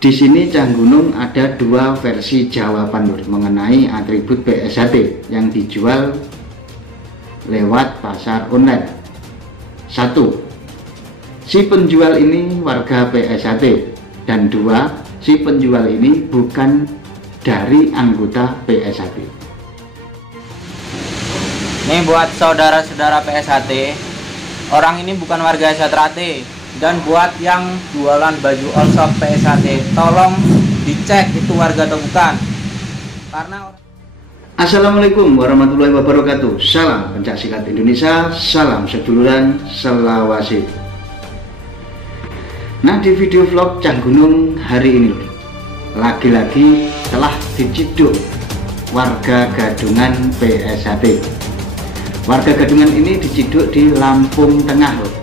Di sini Cah Gunung ada dua versi jawaban Lur mengenai atribut PSHT yang dijual lewat pasar online. 1. Si penjual ini warga PSHT, dan 2. Si penjual ini bukan dari anggota PSHT. Nih buat saudara-saudara PSHT, orang ini bukan warga Satrate. Dan buat yang jualan baju all shop PSHT, tolong dicek itu warga atau bukan. Karena Assalamualaikum warahmatullahi wabarakatuh. Salam pencaksilat Indonesia, salam seduluran, selawasi. Nah, di video vlog Cah Gunung hari ini lagi-lagi telah diciduk warga gadungan PSHT. Warga gadungan ini diciduk di Lampung Tengah loh.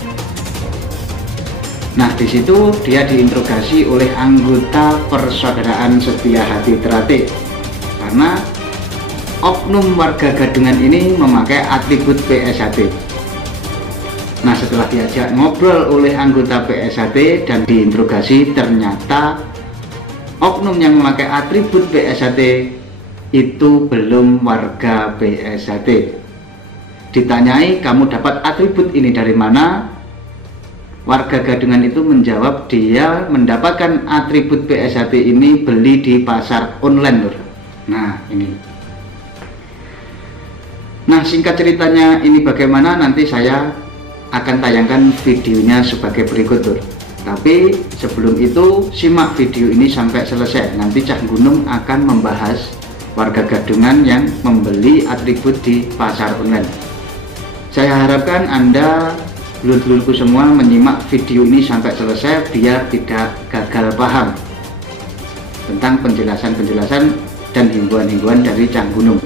Nah, di situ dia diinterogasi oleh anggota Persaudaraan Setia Hati Trate karena oknum warga gadungan ini memakai atribut PSHT. Nah, setelah diajak ngobrol oleh anggota PSHT dan diinterogasi, ternyata oknum yang memakai atribut PSHT itu belum warga PSHT. Ditanyai, kamu dapat atribut ini dari mana? Warga gadungan itu menjawab dia mendapatkan atribut PSHT ini beli di pasar online Lur. Nah ini. Nah, singkat ceritanya ini bagaimana, nanti saya akan tayangkan videonya sebagai berikut Lur. Tapi sebelum itu simak video ini sampai selesai. Nanti Cah Gunung akan membahas warga gadungan yang membeli atribut di pasar online. Saya harapkan Anda dulur-dulurku semua menyimak video ini sampai selesai biar tidak gagal paham tentang penjelasan-penjelasan dan himbauan-himbauan dari Cah Gunung.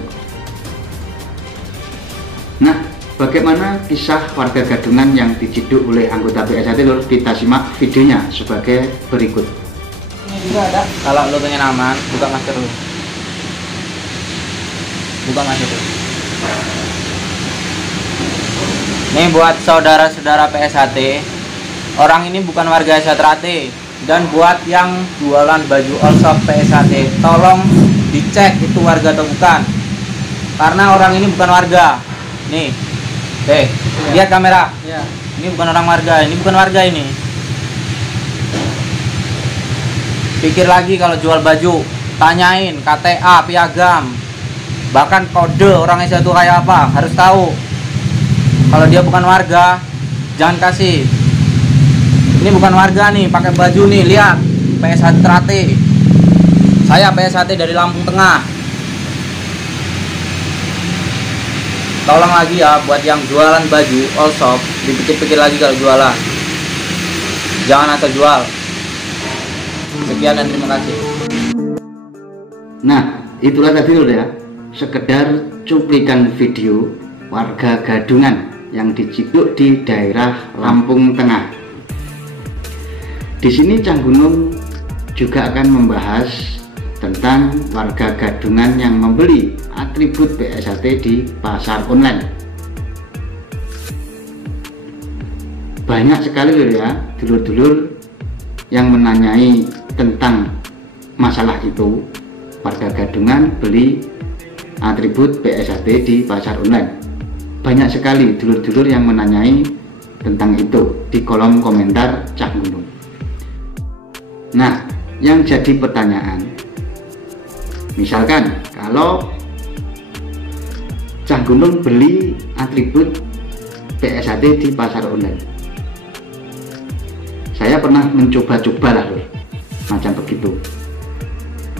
Nah, bagaimana kisah warga gadungan yang diciduk oleh anggota PSHT Lur? Kita simak videonya sebagai berikut. ini juga ada. Kalau lo pengen aman, buka masker dulu. Buka masker dulu. Nih buat saudara-saudara PSHT, orang ini bukan warga Satrate. Dan buat yang jualan baju all shop PSHT, tolong dicek itu warga atau bukan. Karena orang ini bukan warga. Nih, lihat kamera. Ini bukan orang warga, ini bukan warga ini. Pikir lagi kalau jual baju, tanyain KTA, piagam, bahkan kode orangnya itu kayak apa, harus tahu. Kalau dia bukan warga, jangan kasih. Ini bukan warga nih, pakai baju nih, lihat PSHT Trate. Saya PSHT dari Lampung Tengah. Tolong lagi ya buat yang jualan baju all shop, dipikir-pikir lagi kalau jualan. Jangan asal jual. Sekian dan terima kasih. Nah, itulah tadi Lur ya, sekedar cuplikan video warga gadungan yang diciduk di daerah Lampung Tengah. Di sini Cah Gunung juga akan membahas tentang warga gadungan yang membeli atribut PSHT di pasar online. Banyak sekali Lur ya, dulur-dulur yang menanyai tentang masalah itu, warga gadungan beli atribut PSHT di pasar online. Banyak sekali dulur-dulur yang menanyai tentang itu di kolom komentar Cah Gunung. Nah, yang jadi pertanyaan, misalkan kalau Cah Gunung beli atribut PSHT di pasar online, saya pernah mencoba-coba lah Lur, macam begitu.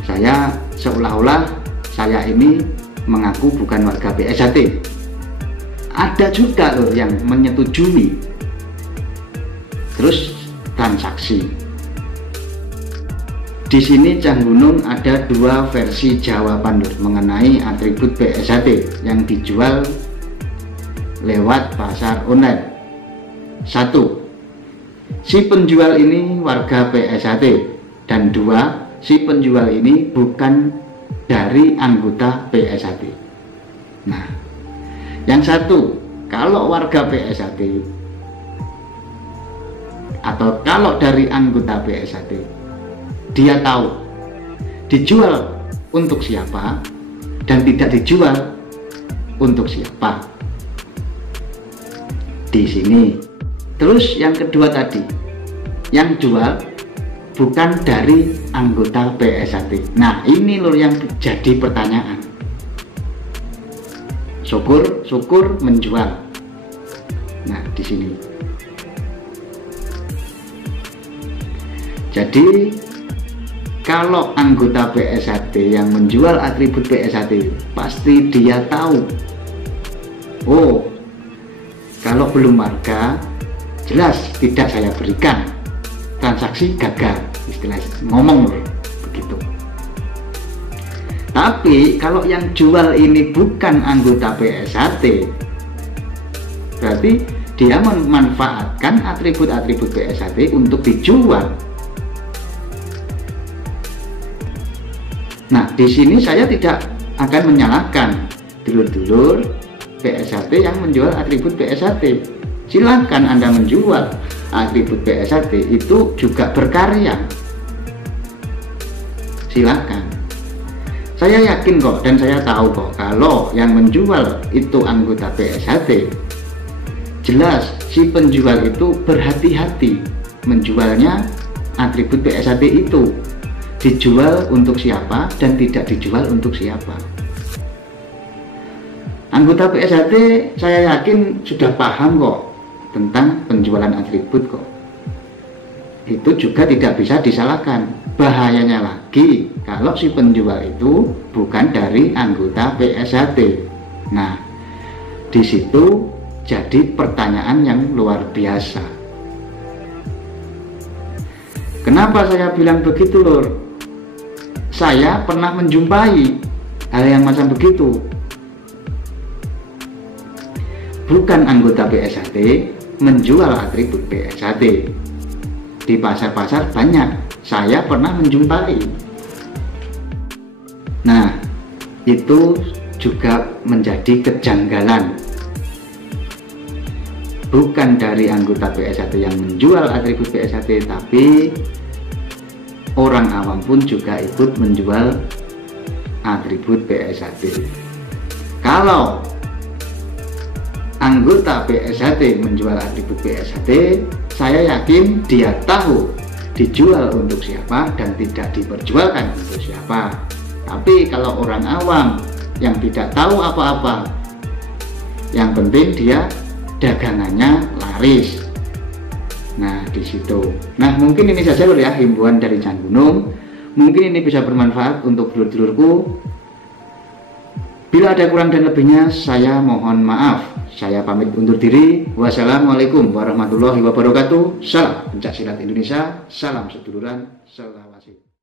Saya seolah-olah saya ini mengaku bukan warga PSHT. Ada juga Lur yang menyetujui, terus transaksi. Di sini Cah Gunung ada dua versi jawaban Lur mengenai atribut PSHT yang dijual lewat pasar online. 1. Si penjual ini warga PSHT, dan 2. Si penjual ini bukan dari anggota PSHT. Nah, yang satu, kalau warga PSHT atau kalau dari anggota PSHT, dia tahu dijual untuk siapa dan tidak dijual untuk siapa. Di sini. Terus yang kedua tadi, yang jual bukan dari anggota PSHT. Nah, ini loh yang jadi pertanyaan. Syukur menjual. Nah, di sini. Jadi kalau anggota PSHT yang menjual atribut PSHT, pasti dia tahu, oh, kalau belum marga jelas tidak saya berikan, transaksi gagal, istilahnya ngomong loh begitu. Tapi kalau yang jual ini bukan anggota PSHT, berarti dia memanfaatkan atribut-atribut PSHT untuk dijual. Nah, di sini saya tidak akan menyalahkan dulur-dulur PSHT yang menjual atribut PSHT. Silahkan Anda menjual atribut PSHT, itu juga berkarya. Silahkan. Saya yakin kok dan saya tahu kok kalau yang menjual itu anggota PSHT, jelas si penjual itu berhati-hati menjualnya atribut PSHT itu. Dijual untuk siapa dan tidak dijual untuk siapa. Anggota PSHT saya yakin sudah paham kok tentang penjualan atribut kok. Itu juga tidak bisa disalahkan. Bahayanya lagi kalau si penjual itu bukan dari anggota PSHT. Nah, di situ jadi pertanyaan yang luar biasa. Kenapa saya bilang begitu, Lur? Saya pernah menjumpai hal yang macam begitu. Bukan anggota PSHT menjual atribut PSHT. Di pasar-pasar banyak, saya pernah menjumpai. Nah, itu juga menjadi kejanggalan. Bukan dari anggota PSHT yang menjual atribut PSHT, tapi orang awam pun juga ikut menjual atribut PSHT. Kalau anggota PSHT menjual atribut PSHT, saya yakin dia tahu dijual untuk siapa dan tidak diperjualkan untuk siapa. Tapi kalau orang awam yang tidak tahu apa-apa, yang penting dia dagangannya laris. Nah, di situ. Nah, mungkin ini saja Lur ya, himbauan dari Chan Gunung. Mungkin ini bisa bermanfaat untuk dulur-dulurku. Bila ada kurang dan lebihnya, saya mohon maaf. Saya pamit undur diri. Wassalamualaikum warahmatullahi wabarakatuh. Salam pencak silat Indonesia. Salam seduluran. Selawasi.